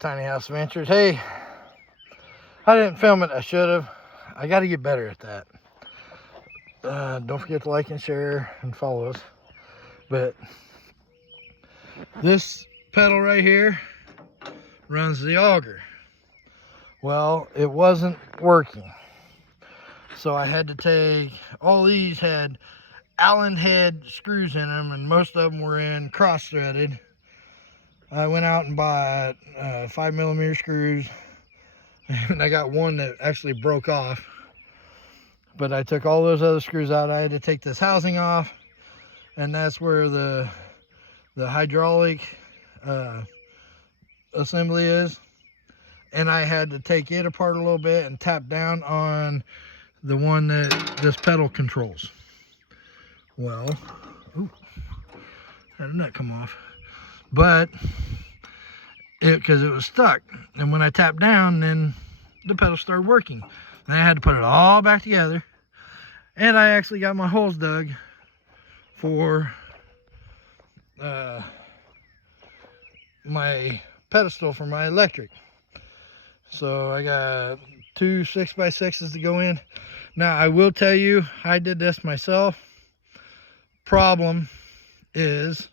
Tiny House Adventures. Hey, I didn't film it. I should have. I got to get better at that. Don't forget to like and share and follow us. But this pedal right here runs the auger. Well, it wasn't working. So I had to take, all these had Allen head screws in them, and most of them were in cross-threaded. I went out and bought 5mm screws, and I got one that actually broke off. But I took all those other screws out. I had to take this housing off, and that's where the hydraulic assembly is. And I had to take it apart a little bit and tap down on the one that this pedal controls. Well, ooh, how did that come off? But because it was stuck, and when I tapped down, then the pedal started working. And I had to put it all back together, and I actually got my holes dug for my pedestal for my electric. So I got 2 6x6s to go in. Now I will tell you, I did this myself. Problem is,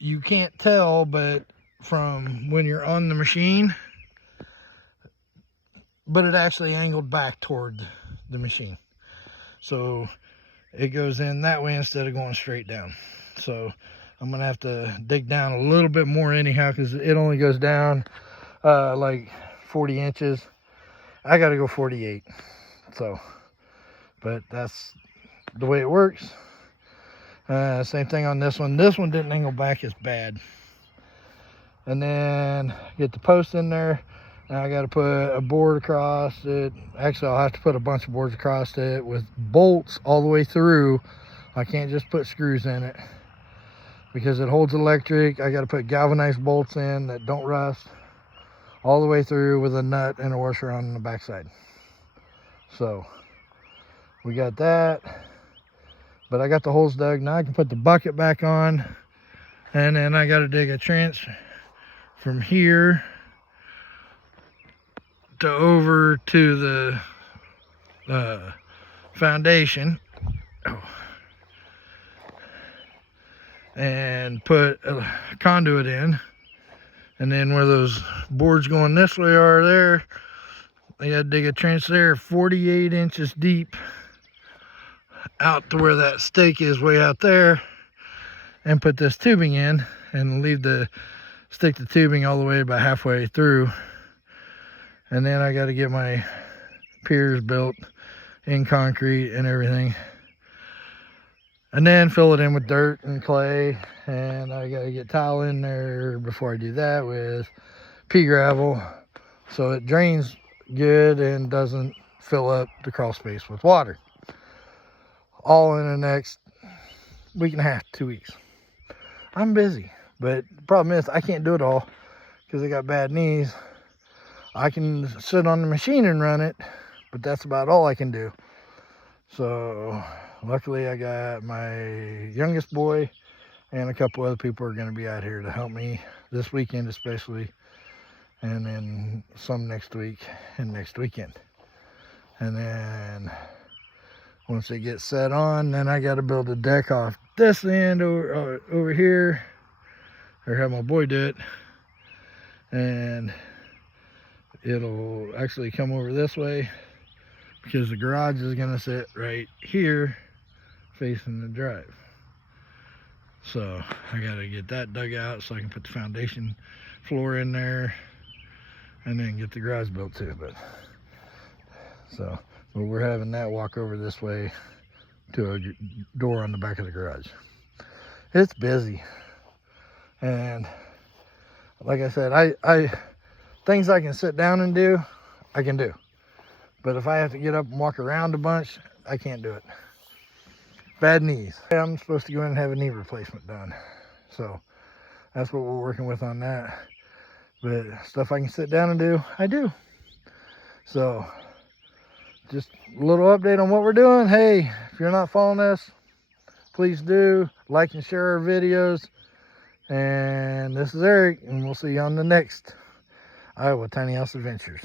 you can't tell, but from when you're on the machine, but it actually angled back toward the machine. So it goes in that way instead of going straight down. So I'm gonna have to dig down a little bit more anyhow, because it only goes down like 40 inches. I gotta go 48. So, but that's the way it works. Same thing on this one. This one didn't angle back as bad. And then get the post in there. Now I got to put a board across it. Actually, I'll have to put a bunch of boards across it with bolts all the way through. I can't just put screws in it because it holds electric. I got to put galvanized bolts in that don't rust all the way through with a nut and a washer on the backside. So we got that. But I got the holes dug. Now I can put the bucket back on. And then I got to dig a trench from here to over to the foundation. Oh. And put a conduit in. And then where those boards going this way are there, I got to dig a trench there 48 inches deep out to where that stake is way out there, and put this tubing in and stick the tubing all the way about halfway through. And then I got to get my piers built in concrete and everything, and then fill it in with dirt and clay. And I got to get tile in there before I do that with pea gravel, so it drains good and doesn't fill up the crawl space with water. All in the next week and a half, 2 weeks. I'm busy, but the problem is I can't do it all because I got bad knees. I can sit on the machine and run it, but that's about all I can do. So luckily I got my youngest boy and a couple other people are going to be out here to help me this weekend especially, and then some next week and next weekend. And then once it gets set on, then I got to build a deck off this end over here, or have my boy do it. And it'll actually come over this way because the garage is going to sit right here facing the drive. So I got to get that dug out so I can put the foundation floor in there and then get the garage built too. But we're having that walk over this way to a door on the back of the garage. It's busy, and like I said, I things I can sit down and do, I can do. But if I have to get up and walk around a bunch, I can't do it. Bad knees. I'm supposed to go in and have a knee replacement done, so that's what we're working with on that. But stuff I can sit down and do, I do. So just a little update on what we're doing. Hey, if you're not following us, please do like and share our videos, And this is Eric, and we'll see you on the next Iowa Tiny House Adventures.